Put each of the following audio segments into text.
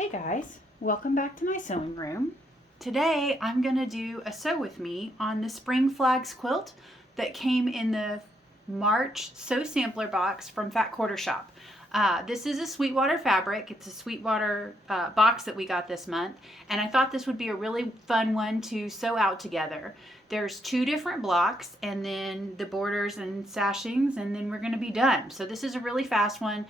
Hey guys, welcome back to my sewing room. Today I'm going to do a sew with me on the Spring Flags quilt that came in the March Sew Sampler box from Fat Quarter Shop. This is a Sweetwater fabric. It's a Sweetwater box that we got this month, and I thought this would be a really fun one to sew out together. There's 2 different blocks, and then the borders and sashings, and then we're going to be done. So this is a really fast one.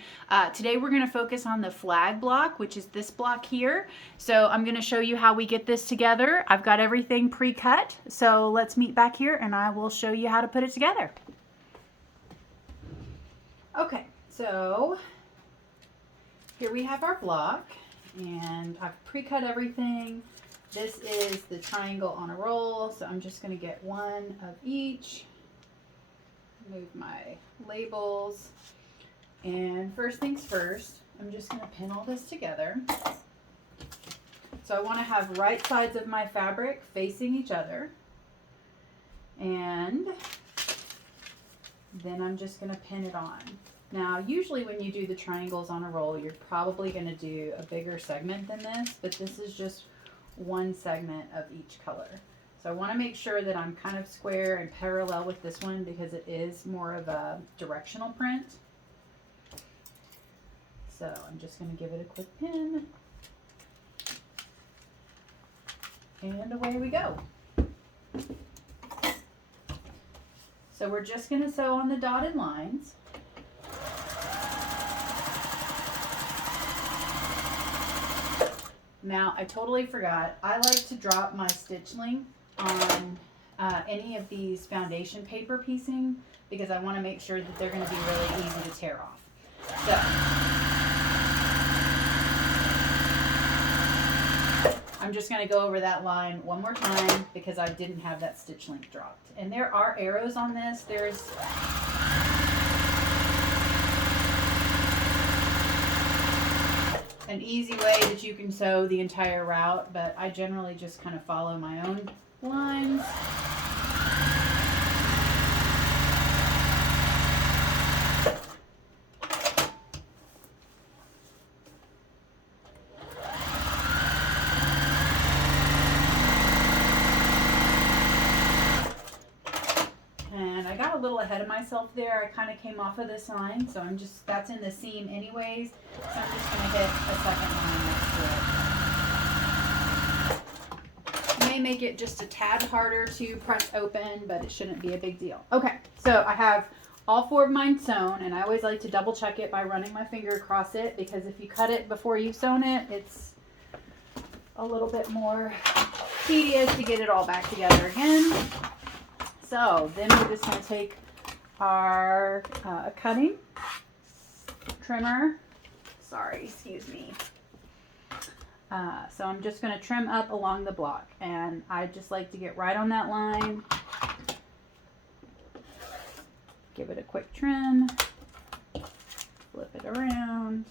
Today we're going to focus on the flag block, which is this block here. So I'm going to show you how we get this together. I've got everything pre-cut, so let's meet back here and I will show you how to put it together. Okay, so here we have our block, and I've pre-cut everything. This is the triangle on a roll, so I'm just going to get one of each. Move my labels. And first things first, I'm just going to pin all this together. So I want to have right sides of my fabric facing each other. And then I'm just going to pin it on. Now, usually when you do the triangles on a roll, you're probably going to do a bigger segment than this, but this is just one segment of each color. So I want to make sure that I'm kind of square and parallel with this one because it is more of a directional print. So I'm just going to give it a quick pin. And away we go. So we're just going to sew on the dotted lines. Now, I totally forgot. I like to drop my stitch length on any of these foundation paper piecing because I want to make sure that they're going to be really easy to tear off. So I'm just going to go over that line one more time because I didn't have that stitch length dropped. And there are arrows on this. There's an easy way that you can sew the entire route, but I generally just kind of follow my own lines. And I got a little ahead of myself there. I kind of came off of this line, so that's in the seam anyways, so I'm just going to hit a second line next to it. May make it just a tad harder to press open, but it shouldn't be a big deal. Okay, so I have all 4 of mine sewn, and I always like to double check it by running my finger across it, because if you cut it before you've sewn it, it's a little bit more tedious to get it all back together again. So then we're just going to take our cutting trimmer. Sorry, excuse me. So I'm just going to trim up along the block, and I just like to get right on that line. Give it a quick trim. Flip it around.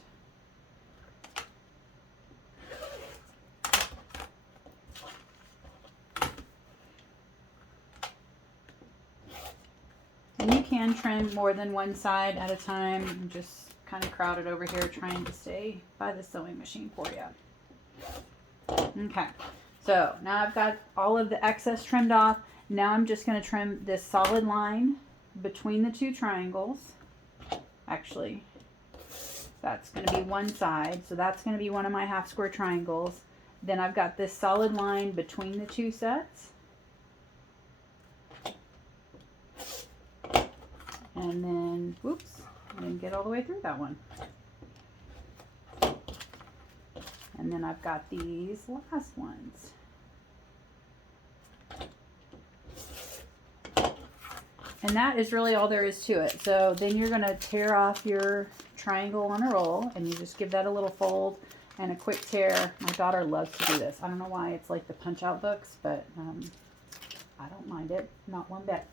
And you can trim more than one side at a time. I'm just kind of crowded over here trying to stay by the sewing machine for you. Okay, so now I've got all of the excess trimmed off. Now I'm just going to trim this solid line between the 2 triangles. Actually, that's going to be one side, so that's going to be one of my half square triangles. Then I've got this solid line between the 2 sets. And then, whoops, I didn't get all the way through that one. And then I've got these last ones. And that is really all there is to it. So then you're going to tear off your triangle on a roll, and you just give that a little fold and a quick tear. My daughter loves to do this. I don't know why it's like the punch out books, but I don't mind it, not one bit.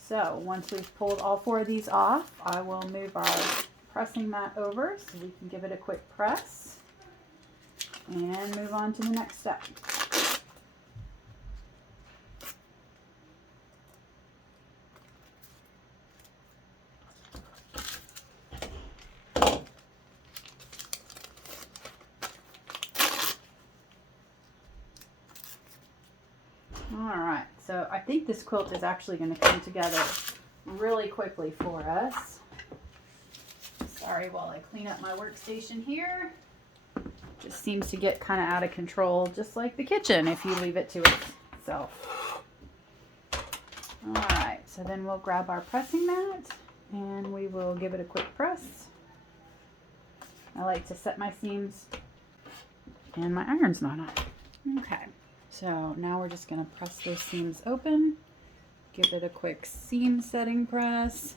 So once we've pulled all 4 of these off, I will move our pressing mat over so we can give it a quick press and move on to the next step. think this quilt is actually going to come together really quickly for us. Sorry while I clean up my workstation here. Just seems to get kind of out of control, just like the kitchen if you leave it to itself. All right, so then we'll grab our pressing mat and we will give it a quick press. I like to set my seams, and my iron's not on. Okay, so now we're just going to press those seams open, give it a quick seam setting press,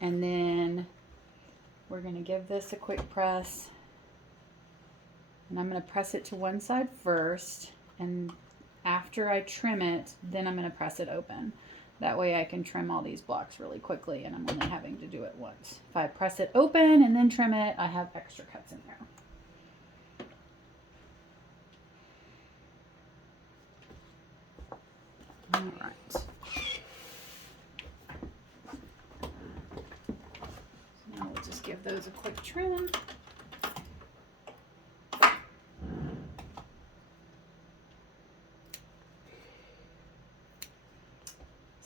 and then we're going to give this a quick press, and I'm going to press it to one side first, and after I trim it, then I'm going to press it open. That way I can trim all these blocks really quickly, and I'm only having to do it once. If I press it open and then trim it, I have extra cuts in there. All right. So now we'll just give those a quick trim.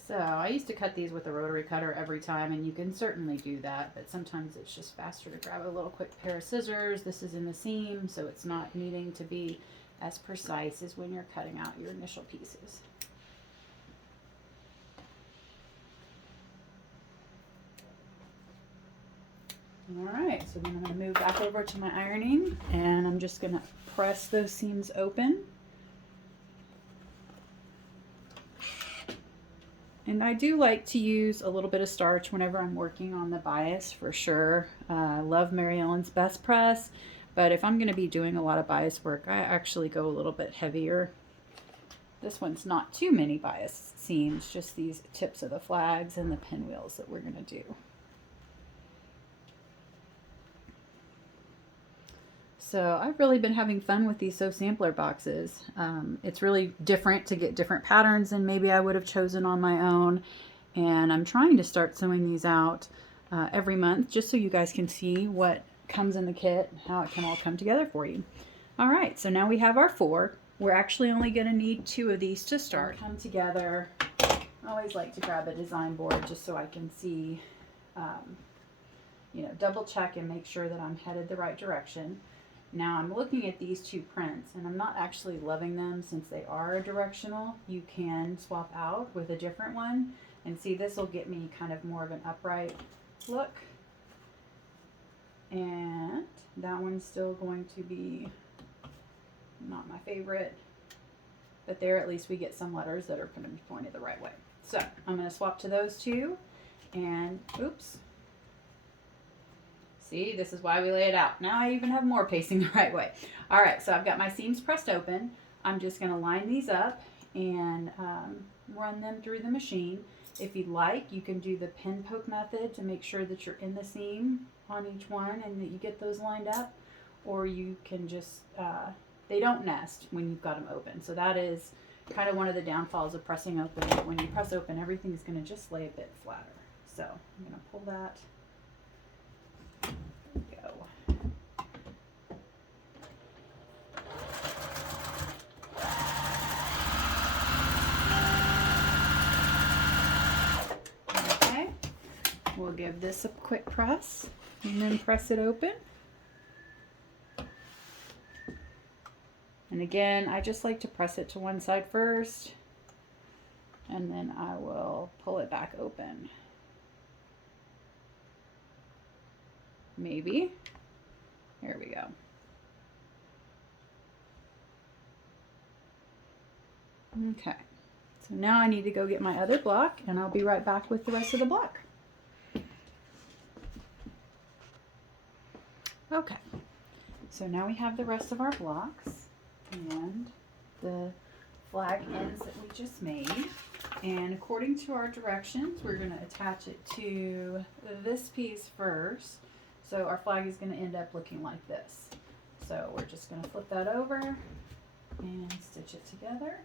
So I used to cut these with a rotary cutter every time, and you can certainly do that, but sometimes it's just faster to grab a little quick pair of scissors. This is in the seam, so it's not needing to be as precise as when you're cutting out your initial pieces. All right, so then I'm going to move back over to my ironing, and I'm just going to press those seams open. And I do like to use a little bit of starch whenever I'm working on the bias, for sure. I love Mary Ellen's Best Press, but if I'm going to be doing a lot of bias work, I actually go a little bit heavier. This one's not too many bias seams, just these tips of the flags and the pinwheels that we're going to do. So I've really been having fun with these Sew Sampler boxes. It's really different to get different patterns than maybe I would have chosen on my own. And I'm trying to start sewing these out every month just so you guys can see what comes in the kit, how it can all come together for you. All right, so now we have our 4. We're actually only going to need 2 of these to start. Come together. I always like to grab a design board just so I can see, double check and make sure that I'm headed the right direction. Now I'm looking at these 2 prints, and I'm not actually loving them since they are directional. You can swap out with a different one, and see, this will get me kind of more of an upright look. And that one's still going to be not my favorite, but there at least we get some letters that are going to be pointed the right way. So I'm going to swap to those 2, and oops. See, this is why we lay it out. Now I even have more pasting the right way. All right, so I've got my seams pressed open. I'm just going to line these up and run them through the machine. If you'd like, you can do the pin poke method to make sure that you're in the seam on each one and that you get those lined up. Or you can just, they don't nest when you've got them open. So that is kind of one of the downfalls of pressing open. When you press open, everything's going to just lay a bit flatter. So I'm going to pull that. Go. Okay, we'll give this a quick press and then press it open. And again, I just like to press it to one side first, and then I will pull it back open. Maybe. There we go. Okay. So now I need to go get my other block, and I'll be right back with the rest of the block. Okay. So now we have the rest of our blocks and the flag ends that we just made. And according to our directions, we're going to attach it to this piece first. So our flag is going to end up looking like this. So we're just going to flip that over and stitch it together.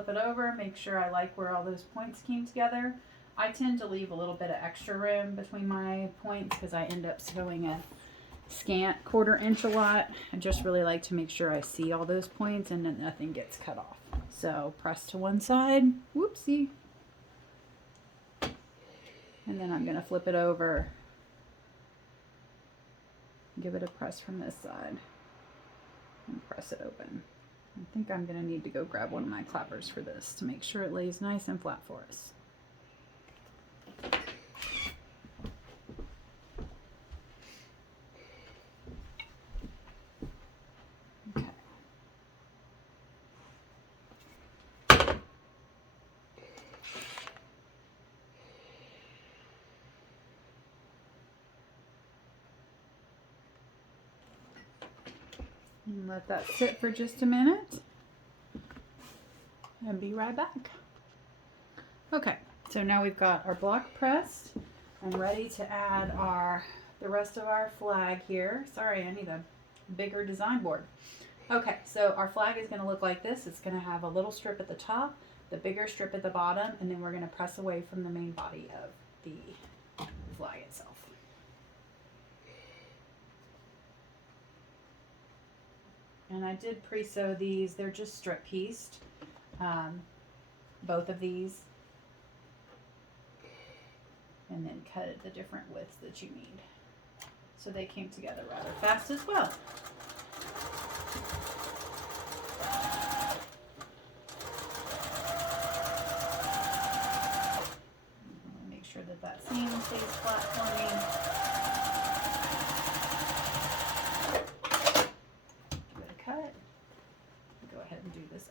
flip it over, make sure I like where all those points came together. I tend to leave a little bit of extra room between my points because I end up sewing a scant 1/4 inch a lot. I just really like to make sure I see all those points and that nothing gets cut off. So press to one side, whoopsie. And then I'm gonna flip it over, give it a press from this side, and press it open. I think I'm gonna need to go grab one of my clappers for this to make sure it lays nice and flat for us. And let that sit for just a minute and be right back. Okay, so now we've got our block pressed and ready to add the rest of our flag here. Sorry, I need a bigger design board. Okay, so our flag is going to look like this. It's going to have a little strip at the top, the bigger strip at the bottom, and then we're going to press away from the main body of the flag itself. And I did pre-sew these. They're just strip pieced, both of these, and then cut at the different widths that you need. So they came together rather fast as well. Make sure that that seam stays flat for me.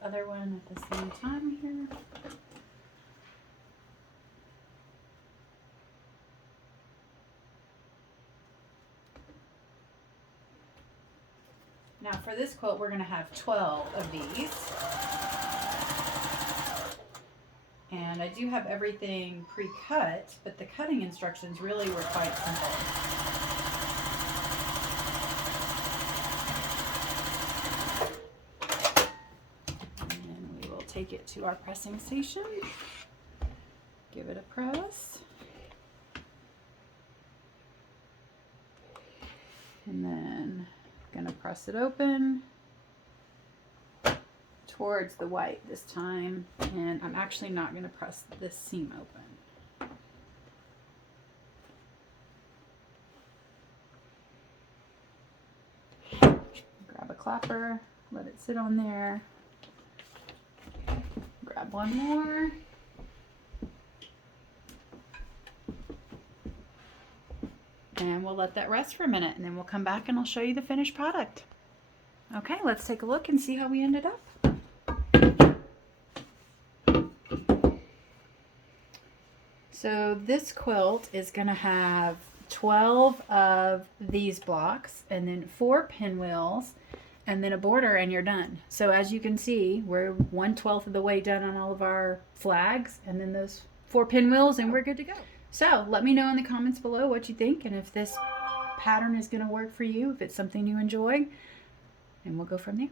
Other one at the same time here. Now for this quilt, we're going to have 12 of these. And I do have everything pre-cut, but the cutting instructions really were quite simple. Take it to our pressing station, give it a press, and then I'm gonna press it open towards the white this time, and I'm actually not gonna press this seam open. Grab a clapper, let it sit on there. Grab one more. And we'll let that rest for a minute, and then we'll come back and I'll show you the finished product. Okay, let's take a look and see how we ended up. So this quilt is going to have 12 of these blocks and then 4 pinwheels and then a border, and you're done. So as you can see, we're 1/12 of the way done on all of our flags, and then those 4 pinwheels, and we're good to go. So let me know in the comments below what you think, and if this pattern is going to work for you, if it's something you enjoy, and we'll go from there.